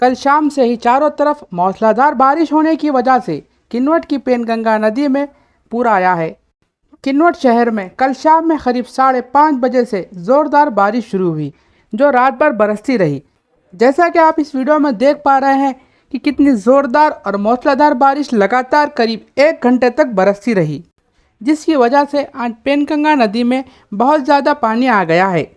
कल शाम से ही चारों तरफ मूसलाधार बारिश होने की वजह से किन्नौर की पेनगंगा नदी में पूर आया है। किन्नौर शहर में कल शाम में करीब 5:30 बजे से ज़ोरदार बारिश शुरू हुई, जो रात भर बरसती रही। जैसा कि आप इस वीडियो में देख पा रहे हैं कि कितनी ज़ोरदार और मूसलाधार बारिश लगातार करीब 1 घंटे तक बरसती रही, जिसकी वजह से आज पेनगंगा नदी में बहुत ज़्यादा पानी आ गया है।